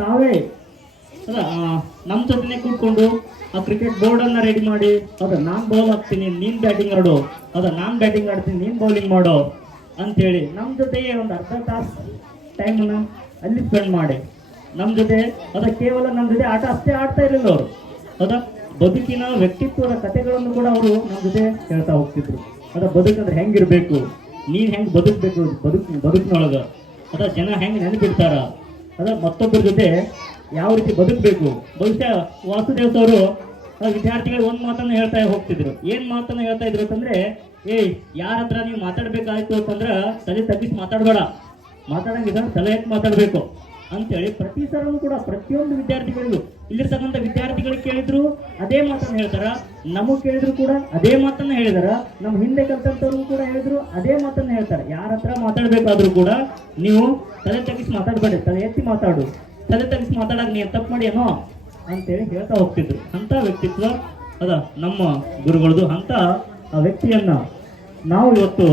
ತಾವೇ ನಮ್ಮ ಜೊತೆನೆ ಕೂತ್ಕೊಂಡು ಆ ಕ್ರಿಕೆಟ್ ಬೋರ್ಡನ್ನು ರೆಡಿ ಮಾಡಿ ನಾನು ಬೌಲ್ ಹಾಕ್ತೀನಿ ನೀನು ಬ್ಯಾಟಿಂಗ್ ಆಡು ನಾನು ಬ್ಯಾಟಿಂಗ್ ಆಡ್ತೀನಿ ನೀನು ಬೌಲಿಂಗ್ ಮಾಡೋ ಅಂಥೇಳಿ ನಮ್ಮ ಜೊತೆಗೆ ಒಂದು ಅರ್ಧ ತಾಸು ಟೈಮನ್ನು ಅಲ್ಲಿ ಸ್ಪೆಂಡ್ ಮಾಡಿ ನಮ್ಮ ಜೊತೆ ಕೇವಲ ನಮ್ಮ ಜೊತೆ ಆಟ ಅಷ್ಟೇ ಆಡ್ತಾ ಇರಲಿಲ್ಲ ಅವರು ಬದುಕಿನ ವ್ಯಕ್ತಿತ್ವದ ಕಥೆಗಳನ್ನು ಕೂಡ ಅವರು ನಮ್ಮ ಜೊತೆ ಹೇಳ್ತಾ ಹೋಗ್ತಿದ್ರು ಬದುಕಂದ್ರೆ ಹೆಂಗಿರ್ಬೇಕು, ನೀನು ಹೆಂಗೆ ಬದುಕಬೇಕು ಬದುಕಿನೊಳಗೆ ಜನ ಹೆಂಗೆ ನೆನಪಿಡ್ತಾರ ಮತ್ತೊಬ್ಬರ ಜೊತೆ ಯಾವ ರೀತಿ ಬದುಕಬೇಕು. ಬಹುಶಃ ವಾಸುದೇವ್ ಅವರು ವಿದ್ಯಾರ್ಥಿಗಳಿಗೆ ಒಂದು ಮಾತನ್ನು ಹೇಳ್ತಾ ಹೋಗ್ತಿದ್ರು. ಏನು ಮಾತನ್ನು ಹೇಳ್ತಾ ಇದ್ರು ಅಂತಂದ್ರೆ, ಯಾರ ಹತ್ರ ನೀವು ಮಾತಾಡ್ಬೇಕಾಯ್ತು ಅಂತಂದ್ರೆ ತಲೆ ತಗ್ಗಿಸಿ ಮಾತಾಡಬೇಡ, ಮಾತಾಡಂಗಿದ್ರೆ ತಲೆ ಎತ್ತಿ ಮಾತಾಡಬೇಕು ಅಂತೇಳಿ ಪ್ರತಿ ಸಲವೂ ಕೂಡ ಪ್ರತಿಯೊಂದು ವಿದ್ಯಾರ್ಥಿಗಳಿಗೂ ಇಲ್ಲಿರ್ತಕ್ಕಂಥ ವಿದ್ಯಾರ್ಥಿಗಳಿಗೆ ಕೇಳಿದ್ರು ಅದೇ ಮಾತನ್ನು ಹೇಳ್ತಾರ, ನಮಗೆ ಕೇಳಿದ್ರು ಕೂಡ ಅದೇ ಮಾತನ್ನ ಹೇಳಿದಾರ, ನಮ್ಮ ಹಿಂದೆ ಕಲ್ತಂಥವ್ರಿಗೂ ಕೂಡ ಹೇಳಿದ್ರು ಅದೇ ಮಾತನ್ನ ಹೇಳ್ತಾರೆ. ಯಾರ ಹತ್ರ ಮಾತಾಡ್ಬೇಕಾದ್ರೂ ಕೂಡ ನೀವು ತಲೆ ತಗ್ಗಿಸಿ ಮಾತಾಡಬೇಡಿ, ತಲೆ ಎತ್ತಿ ಮಾತಾಡು, ತಲೆ ತಗ್ಗಿಸಿ ಮಾತಾಡಕ್ ನೀವು ತಪ್ಪು ಮಾಡಿ ಏನೋ ಅಂತೇಳಿ ಹೇಳ್ತಾ ಹೋಗ್ತಿದ್ರು. ಅಂತ ವ್ಯಕ್ತಿತ್ವ ನಮ್ಮ ಗುರುಗಳದು. ಅಂತ ಆ ವ್ಯಕ್ತಿಯನ್ನ ನಾವು ಇವತ್ತು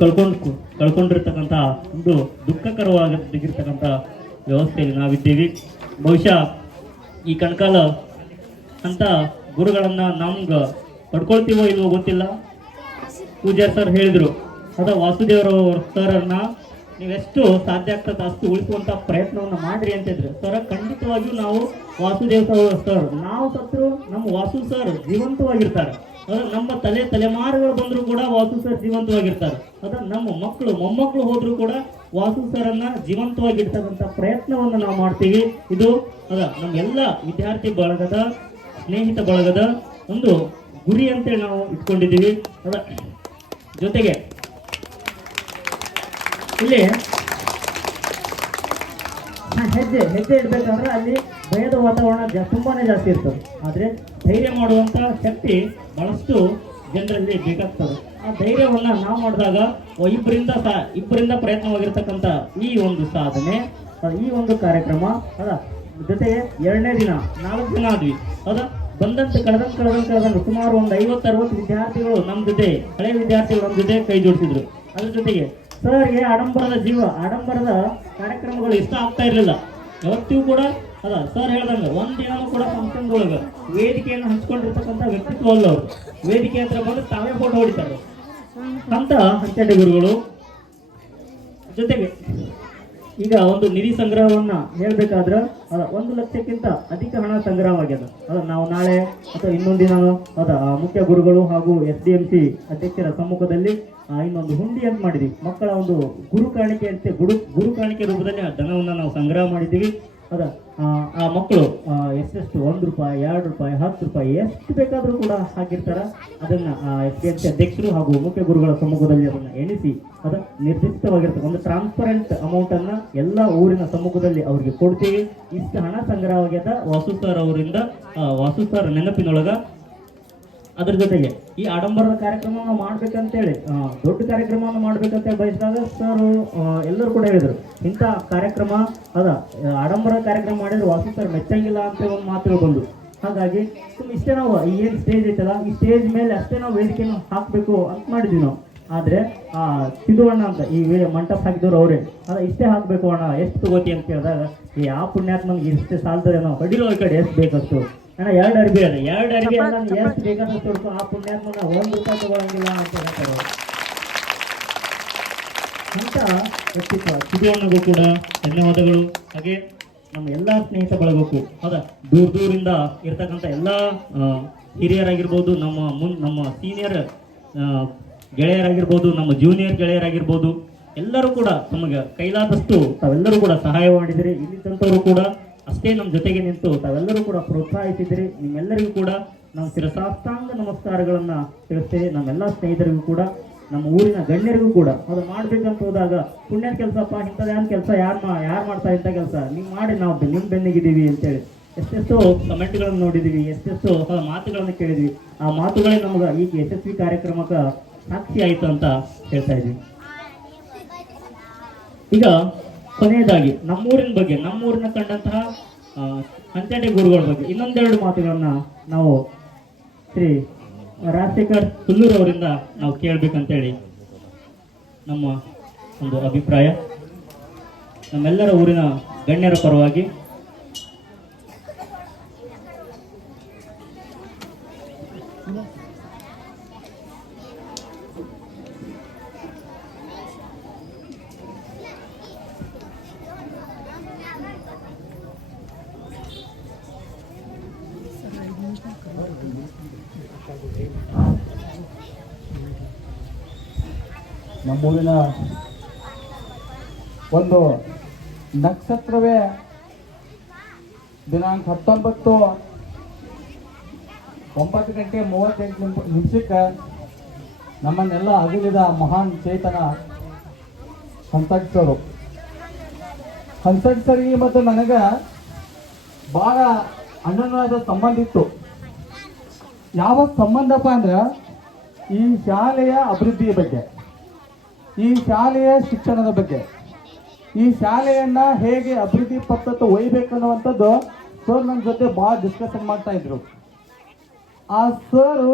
ಕಳ್ಕೊಂಡಿರ್ತಕ್ಕಂಥ ಒಂದು ದುಃಖಕರವಾಗಿರ್ತಕ್ಕಂಥ ವ್ಯವಸ್ಥೆಯಲ್ಲಿ ನಾವಿದ್ದೀವಿ. ಬಹುಶಃ ಈ ಕಣ್ಕಾಲ ಅಂತ ಗುರುಗಳನ್ನ ನಮ್ಗೆ ಪಡ್ಕೊಳ್ತೀವೋ ಇಲ್ವೋ ಗೊತ್ತಿಲ್ಲ. ಪೂಜಾರ್ ಸರ್ ಹೇಳಿದ್ರು ವಾಸುದೇವರವ್ರ ಸರ್ನ ನೀವೆಷ್ಟು ಸಾಧ್ಯ ಆಗ್ತದೆ ಅಷ್ಟು ಉಳಿಸುವಂತ ಪ್ರಯತ್ನವನ್ನ ಮಾಡ್ರಿ ಅಂತಿದ್ರು. ಸರ್ ಖಂಡಿತವಾಗಿಯೂ ನಾವು ವಾಸುದೇವ್ ಸರ್ ನಾವು ಸತ್ರು ನಮ್ಮ ವಾಸು ಸರ್ ಜೀವಂತವಾಗಿರ್ತಾರೆ. ನಮ್ಮ ತಲೆಮಾರುಗಳು ಬಂದ್ರು ಕೂಡ ವಾಸು ಸರ್ ಜೀವಂತವಾಗಿರ್ತಾರೆ. ನಮ್ಮ ಮಕ್ಕಳು ಮೊಮ್ಮಕ್ಕಳು ಹೋದ್ರು ಕೂಡ ವಾಸು ಸರ್ನ್ನ ಜೀವಂತವಾಗಿರ್ತಕ್ಕಂಥ ಪ್ರಯತ್ನವನ್ನು ನಾವು ಮಾಡ್ತೀವಿ. ಇದು ನಮ್ಮ ಎಲ್ಲ ವಿದ್ಯಾರ್ಥಿ ಬಳಗದ ಸ್ನೇಹಿತ ಬಳಗದ ಒಂದು ಗುರಿ ಅಂತೇಳಿ ನಾವು ಇಟ್ಕೊಂಡಿದ್ದೀವಿ. ಜೊತೆಗೆ ಇಲ್ಲಿ ಹೆಜ್ಜೆ ಇಡ್ಬೇಕಂದ್ರೆ ಅಲ್ಲಿ ಭಯದ ವಾತಾವರಣ ತುಂಬಾನೇ ಜಾಸ್ತಿ ಇರ್ತದೆ. ಆದ್ರೆ ಧೈರ್ಯ ಮಾಡುವಂತ ಶಕ್ತಿ ಬಹಳಷ್ಟು ಜನರಲ್ಲಿ ಬೇಕಾಗ್ತದೆ. ಆ ಧೈರ್ಯವನ್ನ ನಾವು ಮಾಡಿದಾಗ ಇಬ್ಬರಿಂದ ಪ್ರಯತ್ನವಾಗಿರ್ತಕ್ಕಂಥ ಈ ಒಂದು ಸಾಧನೆ, ಈ ಒಂದು ಕಾರ್ಯಕ್ರಮ ಜೊತೆಗೆ 2ನೇ ದಿನ 4 ದಿನ ಆದ್ವಿ. ಬಂದಂತ ಕಳೆದಂತ ಸುಮಾರು ಒಂದು 50-60 ವಿದ್ಯಾರ್ಥಿಗಳು ನಮ್ಮ ಜೊತೆ, ಹಳೆ ವಿದ್ಯಾರ್ಥಿಗಳು ನಮ್ಮ ಜೊತೆ ಕೈ ಜೋಡಿಸಿದ್ರು. ಅದ್ರ ಜೊತೆಗೆ ಸರ್ಗೆ ಆಡಂಬರದ ಕಾರ್ಯಕ್ರಮಗಳು ಇಷ್ಟ ಆಗ್ತಾ ಇರಲಿಲ್ಲ. ಯಾವತ್ತಿಗೂ ಕೂಡ ಸರ್ ಹೇಳ್ದಂಗೆ ಒಂದಿನೂ ಕೂಡ ಫಂಕ್ಷನ್ದೊಳಗೆ ವೇದಿಕೆಯನ್ನು ಹಂಚ್ಕೊಂಡಿರ್ತಕ್ಕಂಥ ವ್ಯಕ್ತಿತ್ವ ಅಲ್ಲ ಅವರು. ವೇದಿಕೆ ಹತ್ರ ಬಂದು ತಾವೇ ಫೋಟೋ ಹೊಡಿತಾರೆ ಅಂತ ಹಂಚಂಡಿ ಗುರುಗಳು. ಜೊತೆಗೆ ಈಗ ಒಂದು ನಿಧಿ ಸಂಗ್ರಹವನ್ನ ಹೇಳ್ಬೇಕಾದ್ರೆ 1 ಲಕ್ಷಕ್ಕಿಂತ ಅಧಿಕ ಹಣ ಸಂಗ್ರಹವಾಗ್ಯದ. ನಾವು ನಾಳೆ ಅಥವಾ ಇನ್ನೊಂದಿನ ಮುಖ್ಯ ಗುರುಗಳು ಹಾಗೂ SDMC ಅಧ್ಯಕ್ಷರ ಸಮ್ಮುಖದಲ್ಲಿ ಇನ್ನೊಂದು ಹುಂಡಿ ಅಂತ ಮಾಡಿದ್ವಿ. ಮಕ್ಕಳ ಒಂದು ಗುರು ಕಾಣಿಕೆ ರೂಪದಲ್ಲಿ ಆ ಧನವನ್ನ ನಾವು ಸಂಗ್ರಹ ಮಾಡಿದ್ದೀವಿ. ಆ ಮಕ್ಕಳು ಎಷ್ಟೆಷ್ಟು 1 ರೂಪಾಯಿ 2 ರೂಪಾಯಿ 10 ರೂಪಾಯಿ ಎಷ್ಟು ಬೇಕಾದರೂ ಕೂಡ ಹಾಕಿರ್ತಾರ. ಅದನ್ನ SDMC ಅಧ್ಯಕ್ಷರು ಹಾಗೂ ಮುಖ್ಯ ಗುರುಗಳ ಸಮ್ಮುಖದಲ್ಲಿ ಅದನ್ನ ಎಣಿಸಿ ನಿರ್ದಿಷ್ಟವಾಗಿರ್ತಕ್ಕ ಒಂದು ಟ್ರಾನ್ಸ್ಪರೆಂಟ್ ಅಮೌಂಟ್ ಅನ್ನ ಎಲ್ಲ ಊರಿನ ಸಮ್ಮುಖದಲ್ಲಿ ಅವ್ರಿಗೆ ಕೊಡ್ತೀವಿ. ಇಷ್ಟು ಹಣ ಸಂಗ್ರಹವಾಗ್ಯದ ವಾಸು ಸರ್ ಅವರಿಂದ, ವಾಸು ಸರ್ ನೆನಪಿನೊಳಗ. ಅದ್ರ ಜೊತೆಗೆ ಈ ಆಡಂಬರದ ಕಾರ್ಯಕ್ರಮವನ್ನು ಮಾಡ್ಬೇಕಂತೇಳಿ, ದೊಡ್ಡ ಕಾರ್ಯಕ್ರಮವನ್ನು ಮಾಡ್ಬೇಕಂತೇಳಿ ಬಯಸಿದಾಗ ಸರ್ ಎಲ್ಲರೂ ಕೂಡ ಹೇಳಿದ್ರು, ಇಂಥ ಕಾರ್ಯಕ್ರಮ ಆಡಂಬರದ ಕಾರ್ಯಕ್ರಮ ಮಾಡಿದ್ರೆ ವಾಸು ಸರ್ ಮೆಚ್ಚಂಗಿಲ್ಲ ಅಂತ ಒಂದು ಮಾತುಗಳು ಬಂದು. ಹಾಗಾಗಿ ಇಷ್ಟೇ ನಾವು ಏನು ಸ್ಟೇಜ್ ಐತಲ್ಲ, ಈ ಸ್ಟೇಜ್ ಮೇಲೆ ಅಷ್ಟೇ ನಾವು ವೇದಿಕೆಯನ್ನು ಹಾಕಬೇಕು ಅಂತ ಮಾಡಿದ್ವಿ ನಾವು. ಆದ್ರೆ ಸಿದ್ದು ಅಣ್ಣ ಅಂತ ಈ ಮಂಟಪ ಹಾಕಿದವ್ರು ಅವರೇ ಇಷ್ಟೇ ಹಾಕ್ಬೇಕು ಅಣ್ಣ, ಎಷ್ಟು ತಗೋತಿ ಅಂತ ಕೇಳಿದಾಗ ಯಾವ ಪುಣ್ಯಾತ್ಮನಿಗೆ ಇಷ್ಟೇ ಸಾಲದ್ರೆ ನಾವು ಹೊಡಿರೋ ಈ ಕಡೆ ಎಷ್ಟು ಬೇಕಷ್ಟು ಅಣ್ಣ, 2 ಅರ್ಬಿ ಅದ 2 ಅರ್ಬಿ ಎಲ್ಲ ಎಷ್ಟು ಬೇಕಾದಷ್ಟು ತೊಡ್ಕೊ, ಆ ಪುಣ್ಯಾತ್ಮನ 1 ರೂಪಾಯಿ ತಗೊಳಂಗಿಲ್ಲ ಅಂತ ಹೇಳ್ತಾರೆ. ಅಂತ ವ್ಯಕ್ತಿತ್ವ ಸಿದ್ದು ಕೂಡ ಧನ್ಯವಾದಗಳು. ಹಾಗೆ ನಮ್ಮ ಎಲ್ಲ ಸ್ನೇಹಿತ ಬಳಗಕ್ಕೂ ದೂರದಿಂದ ಇರ್ತಕ್ಕಂಥ ಎಲ್ಲ ಹಿರಿಯರಾಗಿರ್ಬೋದು, ನಮ್ಮ ಸೀನಿಯರ್ ಗೆಳೆಯರಾಗಿರ್ಬೋದು, ನಮ್ಮ ಜೂನಿಯರ್ ಗೆಳೆಯರಾಗಿರ್ಬೋದು, ಎಲ್ಲರೂ ಕೂಡ ತಮಗೆ ಕೈಲಾದಷ್ಟು ತಾವೆಲ್ಲರೂ ಕೂಡ ಸಹಾಯ ಮಾಡಿದಿರಿ. ಇಲ್ಲಿದ್ದಂಥವರು ಕೂಡ ಅಷ್ಟೇ ನಮ್ಮ ಜೊತೆಗೆ ನಿಂತು ತಾವೆಲ್ಲರೂ ಕೂಡ ಪ್ರೋತ್ಸಾಹಿಸಿದಿರಿ. ನಿಮ್ಮೆಲ್ಲರಿಗೂ ಕೂಡ ನಾವು ಶಿರಸಾಷ್ಟಾಂಗ ನಮಸ್ಕಾರಗಳನ್ನ ತಿಳಿಸ್ತೇವೆ. ನಮ್ಮೆಲ್ಲ ಸ್ನೇಹಿತರಿಗೂ ಕೂಡ, ನಮ್ಮ ಊರಿನ ಗಣ್ಯರಿಗೂ ಕೂಡ ಮಾಡ್ಬೇಕಂತ ಹೋದಾಗ ಪುಣ್ಯದ ಕೆಲಸಪ್ಪ, ಇಂಥದ್ದೇನು ಕೆಲಸ ಯಾರು ಮಾಡ್ತಾ ಇಂಥ ಕೆಲಸ ನೀವು ಮಾಡಿ, ನಾವು ನಿಮ್ಮ ಬೆನ್ನಿಗಿದ್ದೀವಿ ಅಂತೇಳಿ ಎಷ್ಟೆಷ್ಟೋ ಕಮೆಂಟ್ಗಳನ್ನು ನೋಡಿದೀವಿ, ಎಷ್ಟೆಷ್ಟೋ ಮಾತುಗಳನ್ನು ಕೇಳಿದ್ವಿ. ಆ ಮಾತುಗಳೇ ನಮ್ಗೆ ಈ ಯಶಸ್ವಿ ಕಾರ್ಯಕ್ರಮಕ್ಕೆ ಸಾಕ್ಷಿ ಆಯಿತು ಅಂತ ಹೇಳ್ತಾ ಇದ್ವಿ. ಈಗ ಕೊನೆಯದಾಗಿ ನಮ್ಮೂರಿನ ಕಂಡಂತಹ ಹಂಚಂಡಿ ಗುರುಗಳ ಬಗ್ಗೆ ಇನ್ನೊಂದೆರಡು ಮಾತುಗಳನ್ನ ನಾವು ಶ್ರೀ ರಾಜಶೇಖರ್ ಹುಲ್ಲೂರ್ ಅವರಿಂದ ನಾವು ಕೇಳಬೇಕಂತೇಳಿ ನಮ್ಮ ಒಂದು ಅಭಿಪ್ರಾಯ. ನಮ್ಮೆಲ್ಲರ ಊರಿನ ಗಣ್ಯರ ಪರವಾಗಿ ನಮ್ಮೂರಿನ ಒಂದು ನಕ್ಷತ್ರವೇ ದಿನಾಂಕ 19:09:38 ನಮ್ಮನ್ನೆಲ್ಲ ಅಗಲಿದ ಮಹಾನ್ ಚೇತನ ಹಂಸಟ್ ಸರು. ಹಂಸಟ್ ಸರಿಗೆ ಮತ್ತು ನನಗೆ ಭಾಳ ಅಣ್ಣನಾದ ಸಂಬಂಧ ಇತ್ತು. ಯಾವ ಸಂಬಂಧಪ್ಪ ಅಂದ್ರೆ ಈ ಶಾಲೆಯ ಅಭಿವೃದ್ಧಿಯ ಬಗ್ಗೆ, ಈ ಶಾಲೆಯ ಶಿಕ್ಷಣದ ಬಗ್ಗೆ, ಈ ಶಾಲೆಯನ್ನ ಹೇಗೆ ಅಭಿವೃದ್ಧಿ ಪಥದತ್ತ ಒಯ್ಬೇಕನ್ನುವಂಥದ್ದು ಸರ್ ನನ್ನ ಜೊತೆ ಭಾಳ ಡಿಸ್ಕಷನ್ ಮಾಡ್ತಾ ಇದ್ರು. ಆ ಸರ್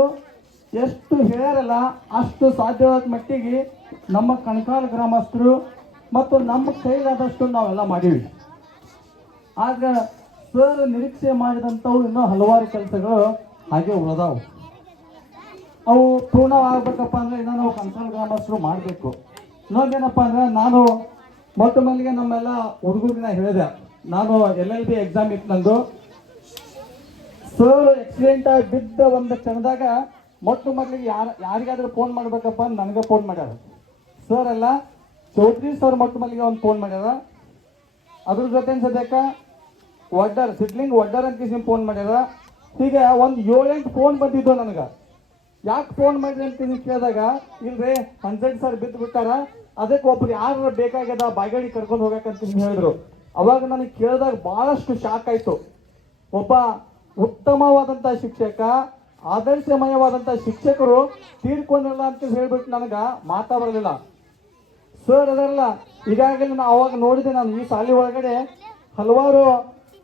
ಎಷ್ಟು ಹೇಳ್ಯಾರಲ್ಲ ಅಷ್ಟು ಸಾಧ್ಯವಾದ ಮಟ್ಟಿಗೆ ನಮ್ಮ ಕಣಕಾಲ ಗ್ರಾಮಸ್ಥರು ಮತ್ತು ನಮ್ಮ ಕೈಲಾದಷ್ಟು ನಾವೆಲ್ಲ ಮಾಡೀವಿ. ಆಗ ಸರ್ ನಿರೀಕ್ಷೆ ಮಾಡಿದಂಥವು ಇನ್ನೂ ಹಲವಾರು ಕೆಲಸಗಳು ಹಾಗೆ ಉಳಿದಾವು. ಅವು ಪೂರ್ಣವಾಗಬೇಕಪ್ಪ ಅಂದರೆ ಇನ್ನೂ ನಾವು ಕಣಕಾಲ ಗ್ರಾಮಸ್ಥರು ಮಾಡಬೇಕು. ಇನ್ನೊಂದೇನಪ್ಪ ಅಂದ್ರೆ ನಾನು ಮೊಟ್ಟ ಮೊದಲಿಗೆ ನಮ್ಮೆಲ್ಲ ಹುಡುಗರಿಗೆ ಹೇಳಿದೆ, ನಾನು LLB ಎಕ್ಸಾಮ್ ಇತ್ತು ನಂದು. ಸರ್ ಆಕ್ಸಿಡೆಂಟ್ ಆಗಿ ಬಿದ್ದ ಒಂದು ಕ್ಷಣದಾಗ ಮೊಟ್ಟ ಮೊದಲಿಗೆ ಯಾರಿಗಾದ್ರೂ ಫೋನ್ ಮಾಡ್ಬೇಕಪ್ಪ ಅಂತ ನನಗೆ ಫೋನ್ ಮಾಡ್ಯಾರ. ಸರ್ ಎಲ್ಲ ಚೌಧರಿ ಸರ್ ಮೊಟ್ಟ ಮೊದಲಿಗೆ ಒಂದು ಫೋನ್ ಮಾಡ್ಯಾರ. ಅದ್ರ ಜೊತೆ ಸದ್ಯಕ್ಕೆ ಸಿಡ್ಲಿಂಗ್ ಒಡ್ಡರ್ ಅಂತ ಫೋನ್ ಮಾಡ್ಯಾರ. ಹೀಗೆ ಒಂದು 7-8 ಫೋನ್ ಬಂದಿದ್ದು ನನಗೆ. ಯಾಕೆ ಫೋನ್ ಮಾಡಿರಿ ಅಂತ ಕೇಳಿದಾಗ, ಇಲ್ರಿ ಹಂಸಟ್ ಸರ್ ಬಿದ್ದು ಬಿಟ್ಟಾರ, ಅದಕ್ಕೆ ಒಬ್ರು ಯಾರು ಬೇಕಾಗ್ಯದ ಬಾಗೇಡಿ ಕರ್ಕೊಂಡು ಹೋಗಕ್ಕಂತ ಹೇಳಿದ್ರು. ಅವಾಗ ನನಗೆ ಕೇಳಿದಾಗ ಬಹಳಷ್ಟು ಶಾಕ್ ಆಯ್ತು. ಒಬ್ಬ ಉತ್ತಮವಾದಂಥ ಶಿಕ್ಷಕ, ಆದರ್ಶಮಯವಾದಂಥ ಶಿಕ್ಷಕರು ತೀರ್ಕೊಂಡಿಲ್ಲ ಅಂತ ಹೇಳ್ಬಿಟ್ಟು ನನಗೆ ಮಾತಾ ಬರಲಿಲ್ಲ. ಸರ್ ಅದರಲ್ಲ, ಈಗಾಗಲೇ ನಾನು ಅವಾಗ ನೋಡಿದೆ, ನಾನು ಈ ಶಾಲೆ ಒಳಗಡೆ ಹಲವಾರು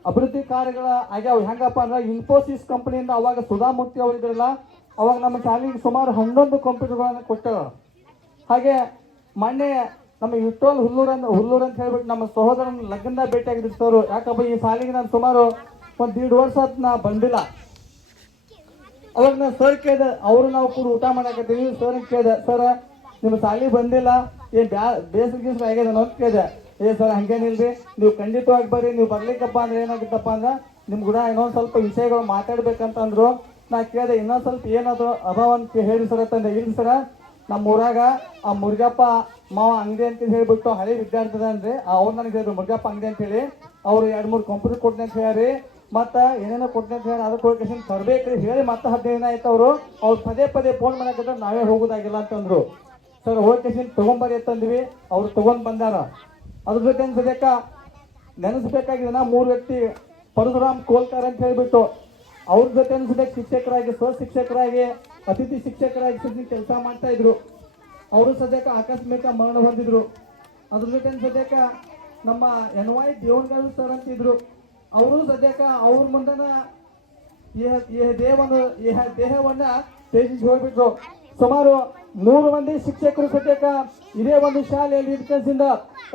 ಅಭಿವೃದ್ಧಿ ಕಾರ್ಯಗಳ ಆಗ್ಯಾವ. ಹೆಂಗಪ್ಪ ಅಂದ್ರೆ ಇನ್ಫೋಸಿಸ್ ಕಂಪನಿಯಿಂದ ಅವಾಗ ಸುಧಾಮೂರ್ತಿ ಅವರು ಇದ್ರಲ್ಲ, ಅವಾಗ ನಮ್ಮ ಶಾಲೆಗೆ ಸುಮಾರು 11 ಕಂಪ್ಯೂಟರ್ಗಳನ್ನು ಕೊಟ್ಟಾರ. ಹಾಗೆ ಮೊನ್ನೆ ನಮ್ಮ ವಿಠೋಲ್ ಹುಲ್ಲೂರು ಅಂತ ಹೇಳ್ಬಿಟ್ಟು ನಮ್ಮ ಸಹೋದರನ ಲಗ್ನದ ಭೇಟಿಯಾಗಿದ್ರು ಸರ್. ಯಾಕಪ್ಪ ಈ ಶಾಲೆಗೆ ನಾನು ಸುಮಾರು 1.5 ವರ್ಷ ನಾ ಬಂದಿಲ್ಲ. ಅವಾಗ ನಾನು ಸರ್ ಕೇಳಿದೆ, ಅವರು ನಾವು ಕೂಡ ಊಟ ಮಾಡಾಕತ್ತೀವಿ. ಸರ್ ಕೇಳಿದೆ, ಸರ್ ನಿಮ್ಮ ಶಾಲೆ ಬಂದಿಲ್ಲ, ಏನು ಬೇಸಿಗೆ ಆಗ್ಯದ ಅಂತ ಕೇಳಿದೆ. ಸರ್ ಹಂಗೇನಿಲ್ರಿ, ನೀವು ಖಂಡಿತವಾಗಿ ಬರ್ರಿ, ನೀವು ಬರ್ಲಿಕ್ಕಪ್ಪ ಅಂದ್ರೆ ಏನಾಗುತ್ತಪ್ಪ ಅಂದ್ರೆ ನಿಮ್ ಕೂಡ ಇನ್ನೊಂದು ಸ್ವಲ್ಪ ವಿಷಯಗಳು ಮಾತಾಡ್ಬೇಕಂತಂದ್ರು. ನಾ ಕೇಳಿದೆ, ಇನ್ನೊಂದು ಸ್ವಲ್ಪ ಏನಾದ್ರು ಅದಾವ ಅಂತ ಹೇಳಿ ಸರ್ ಅಂತಂದ್ರೆ, ಇಲ್ಲ ಸರ ನಮ್ಮ ಊರಾಗ ಆ ಮುರುಗಪ್ಪ ಮಾವ ಅಂಗಡಿ ಅಂತ ಹೇಳ್ಬಿಟ್ಟು ಹಳೆ ವಿದ್ಯಾರ್ಥಿ ಅಂದ್ರೆ ಅವ್ರು ನನಗೆ ಹೇಳಿದ್ರು, ಮುರುಗಪ್ಪ ಅಂಗಡಿ ಅಂತ ಹೇಳಿ ಅವ್ರು 2-3 ಕಂಪ್ಯೂಟರ್ ಕೊಡ್ತೀನಿ ಅಂತ ಹೇಳಿ, ಮತ್ತು ಏನೇನೋ ಕೊಡ್ತೀನಿ ಅಂತ ಹೇಳಿ ಅದಕ್ಕೆ ಹೋಗಿ ತರಬೇಕ್ರಿ ಹೇಳಿ ಮತ್ತೆ 15 ದಿನ ಆಯ್ತು. ಅವ್ರು ಪದೇ ಫೋನ್ ಮಾಡಕ್ಕೆ ನಾವೇ ಹೋಗೋದಾಗಿಲ್ಲ ಅಂತಂದ್ರು. ಸರ್ ಹೋಗಿ ತಗೊಂಬರಿ ಅಂತಂದ್ವಿ, ಅವ್ರು ತಗೊಂಡ್ ಬಂದಾರ. ಅದ್ರ ಜೊತೆ ಸದ್ಯಕ್ಕ ನೆನೆಸ್ಬೇಕಾಗಿದೆ 3 ವ್ಯಕ್ತಿ, ಪರಶುರಾಮ್ ಕೋಲ್ಕರ್ ಅಂತ ಹೇಳ್ಬಿಟ್ಟು ಅವ್ರ ಜೊತೆ ಸದ್ಯಕ್ಕೆ ಶಿಕ್ಷಕರಾಗಿ, ಶಿಕ್ಷಕರಾಗಿ, ಅತಿಥಿ ಶಿಕ್ಷಕರಾಗಿ ಕೆಲಸ ಮಾಡ್ತಾ ಇದ್ರು. ಅವರು ಸದ್ಯಕ್ಕೆ ಆಕಸ್ಮಿಕ ಮರಣ ಹೊಂದಿದ್ರು. ಅದ್ರ ಜೊತೆ ಸದ್ಯಕ್ಕ ನಮ್ಮ NY ದೇವನಗಾವಿ ಸರ್ ಅಂತಿದ್ರು. ಅವರು ಸದ್ಯಕ್ಕ ಅವ್ರ ಮುಂದನ ದೇಹವನ್ನ ತ್ಯಜಿಸಿ ಹೋಗ್ಬಿಟ್ರು. ಸುಮಾರು 3 ಮಂದಿ ಶಿಕ್ಷಕರು ಸದ್ಯಕ್ಕ ಇದೇ ಒಂದು ಶಾಲೆಯಲ್ಲಿ ಇದ್ಕಿಂದ,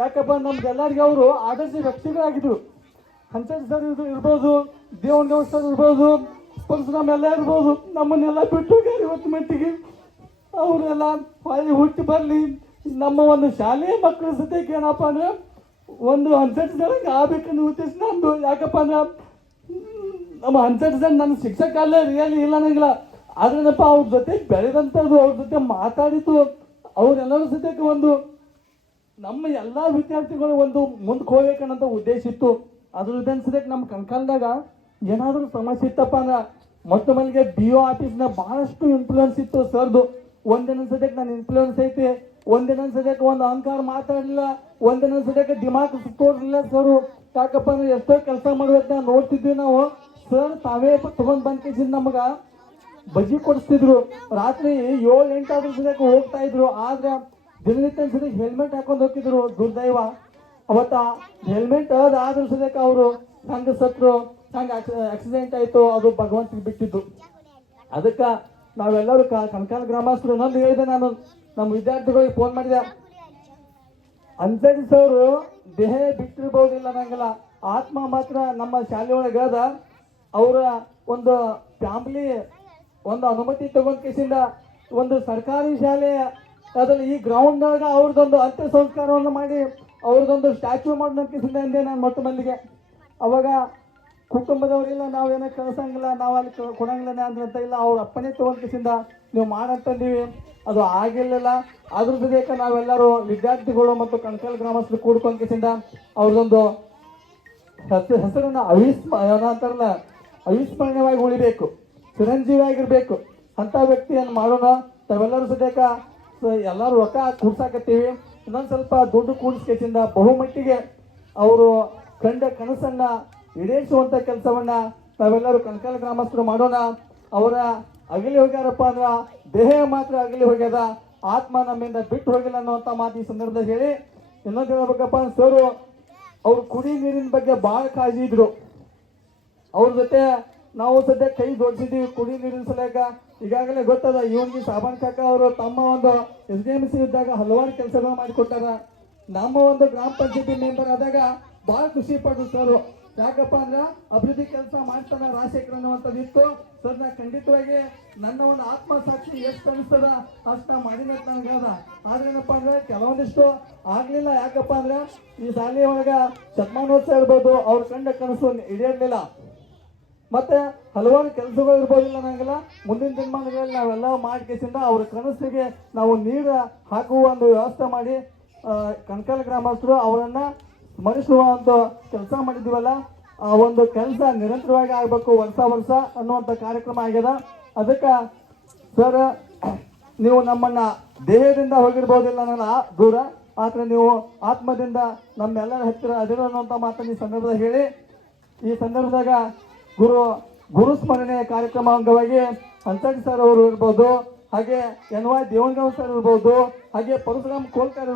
ಯಾಕಪ್ಪ ನಮ್ಗೆಲ್ಲರಿಗೂ ಅವರು ಆದರ್ಶ ವ್ಯಕ್ತಿಗಳಾಗಿದ್ರು. ಹಂಸಟ್ ಸರ್ ಇರ್ಬೋದು, ದೇವನಗಾವಿ ಸರ್ ಇರ್ಬೋದು, ಪರಶುರಾಮ್ ಎಲ್ಲ ಇರ್ಬೋದು, ನಮ್ಮನ್ನೆಲ್ಲ ಬಿಟ್ಟು ಇವತ್ತು ಮಟ್ಟಿಗೆ ಅವರೆಲ್ಲ ಹೊಳ್ಳಿ ಹುಟ್ಟಿ ಬರಲಿ. ನಮ್ಮ ಒಂದು ಶಾಲೆಯ ಮಕ್ಕಳ ಸದ್ಯಕ್ಕೆ ಏನಪ್ಪ ಅಂದ್ರೆ ಒಂದು ಹಂಸಟ್ ಸರ್ ಆಗ್ಬೇಕನ್ನೋ ಉದ್ದೇಶ ನಂದು. ಯಾಕಪ್ಪ ಅಂದ್ರೆ ನಮ್ಮ ಹಂಸಟ್ ಸರ್ ನನ್ನ ಶಿಕ್ಷಕ ಅಲ್ಲ, ರಿಯಲಿ ಇಲ್ಲ ನಂಗಿಲ್ಲ, ಆದ್ರೇನಪ್ಪ ಅವ್ರ ಜೊತೆ ಬೆಳೆದಂಥದ್ದು, ಅವ್ರ ಜೊತೆ ಮಾತಾಡಿದ್ದು, ಅವರೆಲ್ಲರೂ ಸದ್ಯಕ್ಕೆ ಒಂದು ನಮ್ಮ ಎಲ್ಲ ವಿದ್ಯಾರ್ಥಿಗಳು ಒಂದು ಮುಂದಕ್ಕೆ ಹೋಗ್ಬೇಕನ್ನೋಂಥ ಉದ್ದೇಶ ಇತ್ತು. ಅದ್ರ ಜೊತೆ ಸದ್ಯಕ್ಕೆ ನಮ್ಮ ಕಣ್ಕಾಲ್ದಾಗ ಏನಾದರೂ ಸಮಸ್ಯೆ ಇತ್ತಪ್ಪ ಅಂದ್ರೆ ಮೊಟ್ಟ ಮೊದಲಿಗೆ BO ಆಫೀಸ್ನ ಭಾಳಷ್ಟು ಇನ್ಫ್ಲೂಯೆನ್ಸ್ ಇತ್ತು ಸರ್ದು. ಒಂದಿನ ಸದ್ಯಕ್ಕೆ ನನ್ನ ಇನ್ಫ್ಲೂಯೆನ್ಸ್ ಐತಿ, ಒಂದಿನ ಸದ್ಯಕ್ಕೆ ಒಂದು ಅಹಂಕಾರ ಮಾತಾಡಲಿಲ್ಲ, ಒಂದಿನ ಸದ್ಯಕ್ಕೆ ದಿಮಾಕ್ ತೋರಿಸಲಿಲ್ಲ ಸರು. ಯಾಕಪ್ಪ ಅಂದ್ರೆ ಎಷ್ಟೋ ಕೆಲಸ ಮಾಡೋದನ್ನ ನೋಡ್ತಿದ್ವಿ ನಾವು. ಸರ್ ತಾವೇ ತಗೊಂಡ್ ಬಂದ್ಕೇಸಿಂದ ನಮ್ಗೆ ಬಜ್ಜಿ ಕೊಡಿಸ್ತಿದ್ರು. ರಾತ್ರಿ 7-8 ಆದ್ರೂ ಸದ್ಯಕ್ಕೆ ಹೋಗ್ತಾ ಇದ್ರು. ಆದ್ರೆ ದಿನನಿತ್ಯ ಸದ್ಯಕ್ಕೆ ಹೆಲ್ಮೆಟ್ ಹಾಕೊಂಡು ಹೋಗ್ತಿದ್ರು. ದುರ್ದೈವ ಅವತ್ತ ಹೆಲ್ಮೆಟ್ ಆದ್ರೂ ಸದ್ಯಕ್ಕೆ ಅವರು ಹಂಗ ಸತ್ರು, ಹಂಗೆ ಆಕ್ಸಿಡೆಂಟ್ ಆಯ್ತು, ಅದು ಭಗವಂತಿಗೆ ಬಿಟ್ಟಿದ್ದು. ಅದಕ್ಕೆ ನಾವೆಲ್ಲರೂ ಕಣಕಾಲ ಗ್ರಾಮಸ್ಥರು ನಂದು ಹೇಳಿದೆ, ನಾನು ನಮ್ಮ ವಿದ್ಯಾರ್ಥಿಗಳಿಗೆ ಫೋನ್ ಮಾಡಿದೆ, ಹಂಸಟ್ ಸರ್ ದೇಹ ಬಿಟ್ಟಿರ್ಬೋದಿಲ್ಲ ನಂಗಿಲ್ಲ, ಆತ್ಮ ಮಾತ್ರ ನಮ್ಮ ಶಾಲೆ ಒಳಗೆ ಅದ. ಅವರ ಒಂದು ಫ್ಯಾಮಿಲಿ ಒಂದು ಅನುಮತಿ ತಗೊಂಡ್ ಕೇಸಿಂದ ಒಂದು ಸರ್ಕಾರಿ ಶಾಲೆ ಅದ್ರಲ್ಲಿ ಈ ಗ್ರೌಂಡ್ನಾಗ ಅವ್ರದ್ದೊಂದು ಅಂತ್ಯ ಸಂಸ್ಕಾರವನ್ನು ಮಾಡಿ ಅವ್ರದ್ದೊಂದು ಸ್ಟ್ಯಾಚ್ಯೂ ಮಾಡೋಣ ಕೇಸಿಂದ ಅಂದೆ ನಾನು ಮೊಟ್ಟ ಮೊದಲಿಗೆ. ಅವಾಗ ಕುಟುಂಬದವರಿಲ್ಲ, ನಾವೇನೋ ಕಳ್ಸಂಗಿಲ್ಲ, ನಾವು ಅಲ್ಲಿ ಕೊಡಂಗಿಲ್ಲ ಅಂತ ಇಲ್ಲ, ಅವ್ರ ಅಪ್ಪನೇ ತಗೊಂಡ್ ಕೇಸಿಂದ ನೀವು ಮಾಡಂತಂದೀವಿ. ಅದು ಆಗಿರಲಿಲ್ಲ. ಅದ್ರ ಜೊತೆಗೆ ನಾವೆಲ್ಲರೂ ವಿದ್ಯಾರ್ಥಿಗಳು ಮತ್ತು ಕಣಕಲ್ ಗ್ರಾಮಸ್ಥರು ಕೂಡ್ಕೊಂಡ್ಕಿಸಿಂದ ಅವ್ರದೊಂದು ಹೆಸರನ್ನ ಅಂತಾರಲ್ಲ ಅವಿಸ್ಮರಣೀಯವಾಗಿ ಉಳಿಬೇಕು, ಚಿರಂಜೀವಿಯಾಗಿರ್ಬೇಕು ಅಂತ ವ್ಯಕ್ತಿಯನ್ನು ಮಾಡೋಣ. ತಾವೆಲ್ಲರೂ ಸದ್ಯಕ್ಕ ಎಲ್ಲರೂ ರೊಕ್ಕ ಕೂಡ್ಸಾಕತ್ತೀವಿ. ಇನ್ನೊಂದು ಸ್ವಲ್ಪ ದುಡ್ಡು ಕೂಡಿಸ್ಕೆಸಿಂದ ಬಹುಮಟ್ಟಿಗೆ ಅವರು ಕಂಡ ಕನಸನ್ನ ಈಡೇರಿಸುವಂತ ಕೆಲಸವನ್ನ ತಾವೆಲ್ಲರೂ ಕಣಕಲ್ ಗ್ರಾಮಸ್ಥರು ಮಾಡೋಣ. ಅವರ ಅಗಲಿ ಹೋಗ್ಯಾರಪ್ಪ ಅಂದ್ರ ದೇಹ ಮಾತ್ರ ಅಗಲಿ ಹೋಗ್ಯದ, ಆತ್ಮ ನಮ್ಮಿಂದ ಬಿಟ್ಟು ಹೋಗಿಲ್ಲ ಅನ್ನುವಂಥ ಮಾತು ಈ ಸಂದರ್ಭದಲ್ಲಿ ಹೇಳಿ, ಇನ್ನೊಂದು ಹೇಳ್ಬೇಕಪ್ಪ ಸರ್, ಅವ್ರು ಕುಡಿ ನೀರಿನ ಬಗ್ಗೆ ಭಾಳ ಕಾಳಜಿ ಇದ್ರು. ಅವ್ರ ಜೊತೆ ನಾವು ಸದ್ಯ ಕೈ ಜೋಡಿಸಿದ್ದೀವಿ ಕುಡಿ ನೀರಿನ ಸಲಕ. ಈಗಾಗಲೇ ಗೊತ್ತದ ಇವನ್ಗೆ ಸಾಬಾನ್ ಕಾಕ ಅವರು ತಮ್ಮ ಒಂದು SDMC ಇದ್ದಾಗ ಹಲವಾರು ಕೆಲಸಗಳು ಮಾಡಿಕೊಟ್ಟಾರ. ನಮ್ಮ ಒಂದು ಗ್ರಾಮ ಪಂಚಾಯತಿ ಮೆಂಬರ್ ಆದಾಗ ಭಾಳ ಖುಷಿ ಪಡ್ರು ಸರ್. ಯಾಕಪ್ಪ ಅಂದ್ರ ಅಭಿವೃದ್ಧಿ ಕೆಲಸ ಮಾಡ್ತಾನ ರಾಜಶೇಖರ್ ಅನ್ನುವಂಥದ್ದು ಇತ್ತು ಸರ್. ನಾ ಖಂಡಿತವಾಗಿ ನನ್ನ ಒಂದು ಆತ್ಮಸಾಕ್ಷಿ ಎಷ್ಟು ಅನಿಸ್ತದ ಅಷ್ಟ ಮಾಡಿದ ನನಗದ. ಆದ್ರೆ ಏನಪ್ಪಾ ಅಂದ್ರೆ ಕೆಲವೊಂದಿಷ್ಟು ಆಗ್ಲಿಲ್ಲ. ಯಾಕಪ್ಪ ಅಂದ್ರೆ ಈ ಶಾಲೆ ಒಳಗ ಶತಮಾನೋತ್ಸವ ಇರ್ಬೋದು, ಅವ್ರ ಕಂಡ ಕನಸು ಈಡೇರ್ಲಿಲ್ಲ. ಮತ್ತೆ ಹಲವಾರು ಕೆಲಸಗಳು ಇರ್ಬೋದಿಲ್ಲ ನಂಗೆಲ್ಲ. ಮುಂದಿನ ದಿನಮಾನಗಳಲ್ಲಿ ನಾವೆಲ್ಲ ಮಾಡ್ಕೇಸಿಂದ ಅವ್ರ ಕನಸಿಗೆ ನಾವು ನೀರು ಹಾಕುವ ಒಂದು ವ್ಯವಸ್ಥೆ ಮಾಡಿ ಕಣಕಲ್ ಗ್ರಾಮಸ್ಥರು ಅವರನ್ನ ಸ್ಮರಿಸುವ ಒಂದು ಕೆಲಸ ಮಾಡಿದ್ದೀವಲ್ಲ, ಆ ಒಂದು ಕೆಲಸ ನಿರಂತರವಾಗಿ ಆಗ್ಬೇಕು ವರ್ಷ ಅನ್ನುವಂಥ ಕಾರ್ಯಕ್ರಮ ಆಗ್ಯದ. ಅದಕ್ಕೆ ಸರ್, ನೀವು ನಮ್ಮನ್ನ ದೇಹದಿಂದ ಹೋಗಿರ್ಬೋದಿಲ್ಲ ನನ್ನ ದೂರ, ಆದ್ರೆ ನೀವು ಆತ್ಮದಿಂದ ನಮ್ಮೆಲ್ಲರ ಹತ್ತಿರ ಅದಿರೋ ಅನ್ನುವಂಥ ಮಾತನ್ನು ಈ ಸಂದರ್ಭದಾಗ ಹೇಳಿ, ಈ ಸಂದರ್ಭದಾಗ ಗುರು ಸ್ಮರಣೆ ಕಾರ್ಯಕ್ರಮ ಅಂಗವಾಗಿ ಹಂಸಕ್ ಸರ್ ಅವರು ಇರ್ಬೋದು, ಹಾಗೆ NY ದೇವನಗಾಂವ್ ಸರ್ ಇರ್ಬೋದು, ಹಾಗೆ ಪರಶುರಾಮ್ ಕೋಲ್ಕರ್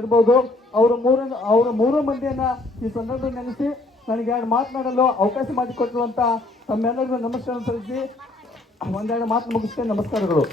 ಇರ್ಬೋದು. ಅವರು ಮೂರು ಮಂದಿಯನ್ನ ಈ ಸಂದರ್ಭದಲ್ಲಿ ನೆನೆಸಿ ನನಗೆ ಮಾತನಾಡಲು ಅವಕಾಶ ಮಾಡಿಕೊಟ್ಟಿರುವಂತ ತಮ್ಮೆಲ್ಲರಿಗೂ ನಮಸ್ಕಾರ ಸಲ್ಲಿಸಿ ಒಂದೆರಡು ಮಾತು ಮುಗಿಸ್ತೇನೆ. ನಮಸ್ಕಾರಗಳು.